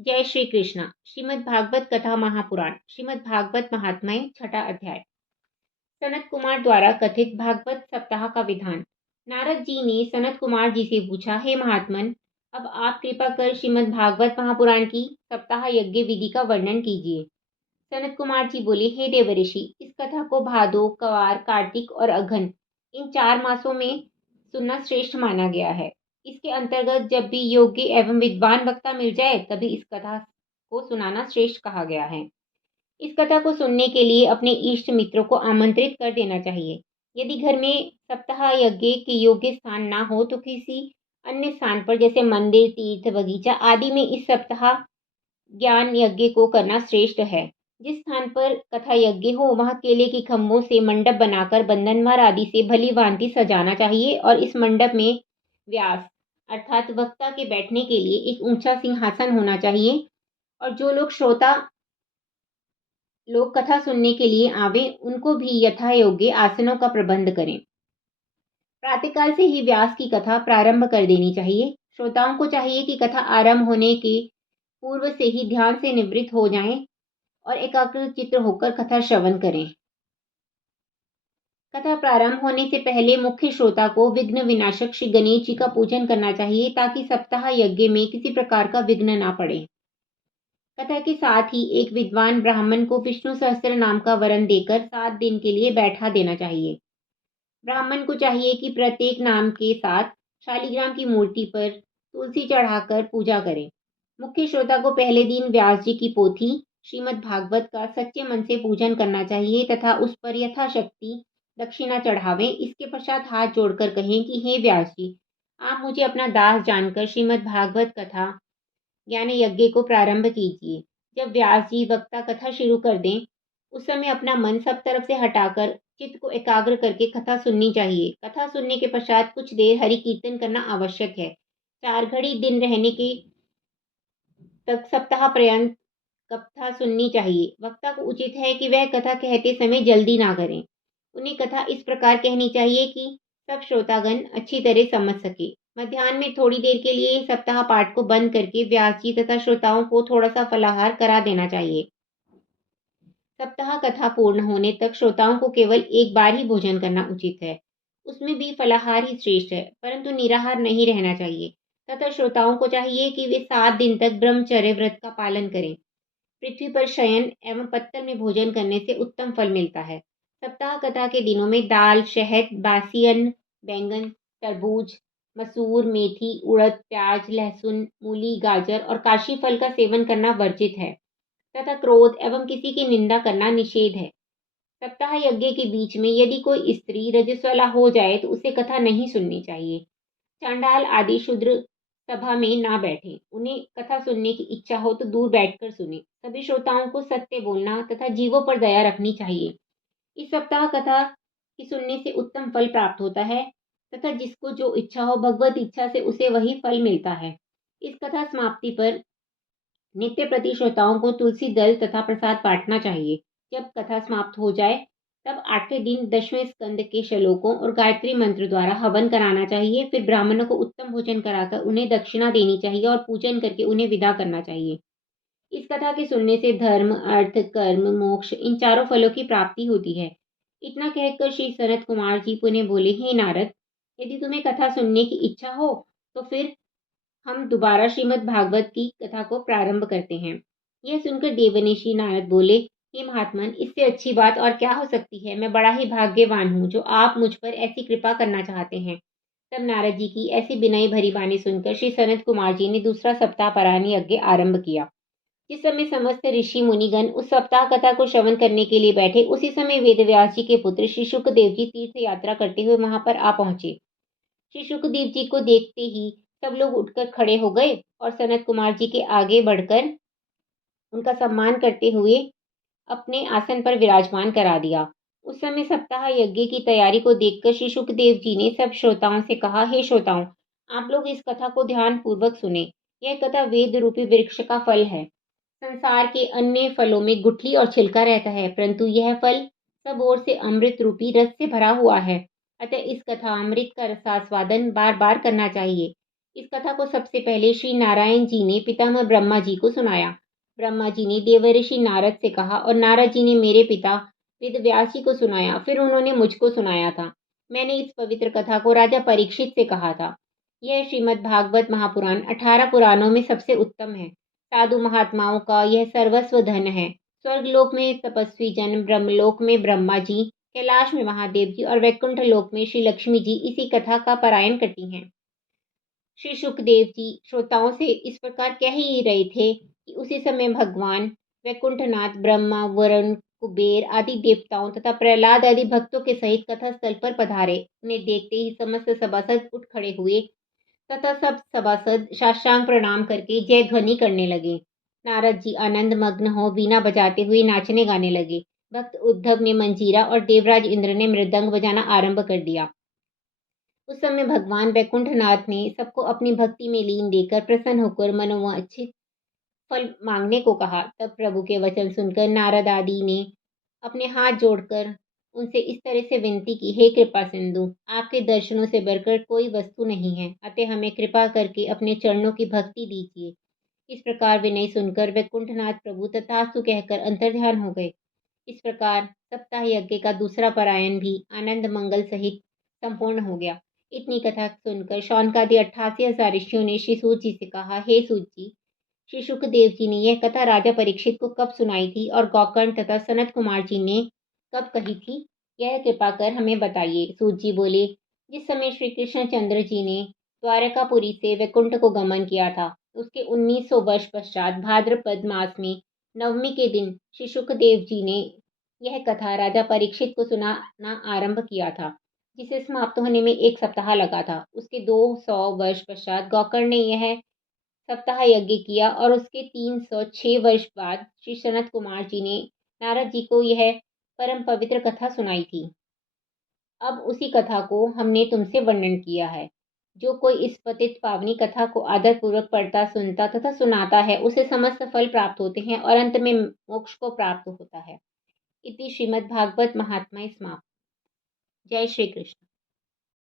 जय श्री कृष्ण। श्रीमद् भागवत कथा महापुराण श्रीमद् भागवत महात्म्य छठा अध्याय। सनत कुमार द्वारा कथित भागवत सप्ताह का विधान। नारद जी ने सनत कुमार जी से पूछा, हे महात्मन, अब आप कृपा कर श्रीमद् भागवत महापुराण की सप्ताह यज्ञ विधि का वर्णन कीजिए। सनत कुमार जी बोले, हे देवऋषि, इस कथा को भादो, कवार, कार्तिक और अघन इन 4 मासों में सुनना श्रेष्ठ माना गया है। इसके अंतर्गत जब भी योग्य एवं विद्वान वक्ता मिल जाए तभी इस कथा को सुनाना श्रेष्ठ कहा गया है। इस कथा को सुनने के लिए अपने इष्ट मित्रों को आमंत्रित कर देना चाहिए। यदि घर में सप्ताह यज्ञ के योग्य स्थान ना हो तो किसी अन्य स्थान पर जैसे मंदिर, तीर्थ, बगीचा आदि में इस सप्ताह ज्ञान यज्ञ को करना श्रेष्ठ है। जिस स्थान पर कथा यज्ञ हो वहां केले के खम्भों से मंडप बनाकर बंधनवार आदि से भली भांति सजाना चाहिए और इस मंडप में व्यास अर्थात वक्ता के बैठने के लिए एक ऊंचा सिंहासन होना चाहिए और जो लोग कथा सुनने के लिए आवे उनको भी यथा योग्य आसनों का प्रबंध करें। प्रातःकाल से ही व्यास की कथा प्रारंभ कर देनी चाहिए। श्रोताओं को चाहिए कि कथा आरंभ होने के पूर्व से ही ध्यान से निवृत्त हो जाएं और एकाग्रचित्त होकर कथा श्रवण करें। कथा प्रारंभ होने से पहले मुख्य श्रोता को विघ्न विनाशक श्री गणेश जी का पूजन करना चाहिए ताकि सप्ताह यज्ञ में किसी प्रकार का विघ्न ना पड़े। कथा के साथ ही एक विद्वान ब्राह्मण को विष्णु सहस्त्र नाम का वरन देकर 7 दिन के लिए बैठा देना चाहिए। ब्राह्मण को चाहिए कि प्रत्येक नाम के साथ शालिग्राम की मूर्ति पर तुलसी चढ़ाकर पूजा करें। मुख्य श्रोता को पहले दिन व्यास जी की पोथी श्रीमद् भागवत का सच्चे मन से पूजन करना चाहिए तथा उस पर यथाशक्ति दक्षिणा चढ़ावें। इसके पश्चात हाथ जोड़कर कहें कि हे व्यास जी, आप मुझे अपना दास जानकर श्रीमद् भागवत कथा ज्ञान यज्ञ को प्रारंभ कीजिए। जब व्यास जी वक्ता कथा शुरू कर दें उस समय अपना मन सब तरफ से हटाकर चित्त को एकाग्र करके कथा सुननी चाहिए। कथा सुनने के पश्चात कुछ देर हरि कीर्तन करना आवश्यक है। 4 घड़ी दिन रहने के तक सप्ताह पर्यंत कथा सुननी चाहिए। वक्ता को उचित है कि वह कथा कहते समय जल्दी ना करें। उन्हें कथा इस प्रकार कहनी चाहिए कि सब श्रोतागण अच्छी तरह समझ सके। मध्याह्न में थोड़ी देर के लिए सप्ताह पाठ को बंद करके व्यास जी तथा श्रोताओं को थोड़ा सा फलाहार करा देना चाहिए। सप्ताह कथा पूर्ण होने तक श्रोताओं को केवल एक बार ही भोजन करना उचित है। उसमें भी फलाहार ही श्रेष्ठ है, परंतु निराहार नहीं रहना चाहिए तथा श्रोताओं को चाहिए कि वे 7 दिन तक ब्रह्मचर्य व्रत का पालन करें। पृथ्वी पर शयन एवं पत्तल में भोजन करने से उत्तम फल मिलता है। सप्ताह कथा के दिनों में दाल, शहद, बासी अन्न, बैंगन, तरबूज, मसूर, मेथी, उड़द, प्याज, लहसुन, मूली, गाजर और काशी फल का सेवन करना वर्जित है तथा क्रोध एवं किसी की निंदा करना निषेध है। सप्ताह यज्ञ के बीच में यदि कोई स्त्री रजस्वला हो जाए तो उसे कथा नहीं सुननी चाहिए। चांडाल आदि शूद्र सभा में ना बैठे। उन्हें कथा सुनने की इच्छा हो तो दूर बैठकर सुने। सभी श्रोताओं को सत्य बोलना तथा जीवों पर दया रखनी चाहिए। इस सप्ताह कथा की सुनने से उत्तम फल प्राप्त होता है तथा जिसको जो इच्छा हो भगवत इच्छा से उसे वही फल मिलता है। इस कथा समाप्ति पर नित्य प्रति श्रोताओं को तुलसी दल तथा प्रसाद बांटना चाहिए। जब कथा समाप्त हो जाए तब 8वें दिन 10वें स्कंद के श्लोकों और गायत्री मंत्र द्वारा हवन कराना चाहिए। फिर ब्राह्मणों को उत्तम भोजन कराकर उन्हें दक्षिणा देनी चाहिए और पूजन करके उन्हें विदा करना चाहिए। इस कथा के सुनने से धर्म, अर्थ, कर्म, मोक्ष इन 4 फलों की प्राप्ति होती है। इतना कहकर श्री सनत कुमार जी पुनः बोले, हे नारद, यदि तुम्हें कथा सुनने की इच्छा हो तो फिर हम दोबारा श्रीमद् भागवत की कथा को प्रारंभ करते हैं। यह सुनकर देवऋषि नारद बोले, हे महात्मन, इससे अच्छी बात और क्या हो सकती है। मैं बड़ा ही भाग्यवान हूँ जो आप मुझ पर ऐसी कृपा करना चाहते हैं। तब नारद जी की ऐसी विनय भरी वाणी सुनकर श्री सनत कुमार जी ने दूसरा सप्ताह पारायण यज्ञ आरंभ किया। जिस समय समस्त ऋषि मुनिगण उस सप्ताह कथा को श्रवण करने के लिए बैठे उसी समय वेदव्यास जी के पुत्र श्री शुकदेव जी तीर्थ यात्रा करते हुए वहां पर आ पहुंचे। श्री शुकदेव जी को देखते ही सब लोग उठकर खड़े हो गए और सनत कुमार जी के आगे बढ़कर उनका सम्मान करते हुए अपने आसन पर विराजमान करा दिया। उस समय सप्ताह यज्ञ की तैयारी को देखकर श्री शुकदेव जी ने सब श्रोताओं से कहा, हे श्रोताओं, आप लोग इस कथा को ध्यान पूर्वक सुने। यह कथा वेद रूपी वृक्ष का फल है। संसार के अन्य फलों में गुठली और छिलका रहता है, परंतु यह फल सब ओर से अमृत रूपी रस से भरा हुआ है। अतः इस कथा अमृत का रसास्वादन बार बार करना चाहिए। इस कथा को सबसे पहले श्री नारायण जी ने पितामह ब्रह्मा जी को सुनाया। ब्रह्मा जी ने देवर्षि नारद से कहा और नारद जी ने मेरे पिता वेद व्यास जी को सुनाया, फिर उन्होंने मुझको सुनाया था। मैंने इस पवित्र कथा को राजा परीक्षित से कहा था। यह श्रीमद् भागवत महापुराण 18 पुराणों में सबसे उत्तम है। साधु महात्माओं का यह सर्वस्व धन है। स्वर्गलोक में तपस्वी जन, ब्रह्मलोक में ब्रह्मा जी, कैलाश में महादेव जी और वैकुंठ लोक में श्री लक्ष्मी जी इसी कथा का पारायण करती हैं। श्री शुकदेव जी श्रोताओं से इस प्रकार कह ही रहे थे कि उसी समय भगवान वैकुंठनाथ ब्रह्मा, वरुण, कुबेर आदि देवताओं तथा प्रहलाद आदि भक्तों के सहित कथा स्थल पर पधारे। उन्हें देखते ही समस्त सभासद उठ खड़े हुए तथा सब सभासद साष्टांग प्रणाम करके जय ध्वनि करने लगे। नारद जी आनंद मग्न हो वीणा बजाते हुए नाचने गाने लगे। भक्त उद्धव ने मंजीरा और देवराज इंद्र ने मृदंग बजाना आरंभ कर दिया। उस समय भगवान वैकुंठनाथ ने सबको अपनी भक्ति में लीन देकर प्रसन्न होकर मनोवांछित फल मांगने को कहा। तब प्रभु के वचन सुनकर नारद आदि ने अपने हाथ जोड़कर उनसे इस तरह से विनती की, हे कृपा सिंधु, आपके दर्शनों से बढ़कर कोई वस्तु नहीं है, अतः हमें कृपा करके अपने चरणों की भक्ति दीजिए। इस प्रकार विनय सुनकर वैकुंठनाथ प्रभु तथास्तु कहकर अंतर्ध्यान हो गए। इस प्रकार सप्ताह यज्ञ का दूसरा पारायण भी आनंद मंगल सहित संपूर्ण हो गया। इतनी कथा सुनकर शौनकादि 88,000 ऋषियों ने श्री सूत जी से कहा, हे सूत जी, श्री शुकदेव जी ने यह कथा राजा परीक्षित को कब सुनाई थी और गौकर्ण तथा सनत कुमार जी ने कब कही थी, यह कृपा कर हमें बताइए। सूत जी बोले, जिस समय श्री कृष्णचंद्र जी ने द्वारकापुरी से वैकुंठ को गमन किया था, उसके 1900 वर्ष पश्चात भाद्रपद मास में नवमी के दिन श्री शुकदेव जी ने यह कथा राजा परीक्षित को सुनाना आरंभ किया था, जिसे समाप्त होने में 1 सप्ताह लगा था। उसके 200 वर्ष पश्चात गौकर्ण ने यह सप्ताह यज्ञ किया और उसके 306 वर्ष बाद श्री सनत कुमार जी ने नारद जी को यह परम पवित्र कथा सुनाई थी। अब उसी कथा को हमने तुमसे वर्णन किया है। जो कोई इस पतित पावनी कथा को आदर पूर्वक पढ़ता, सुनता तथा सुनाता है, उसे समस्त फल प्राप्त होते हैं और अंत में मोक्ष को प्राप्त होता है। इति श्रीमद् भागवत महात्म्ये समाप्त। जय श्री कृष्ण।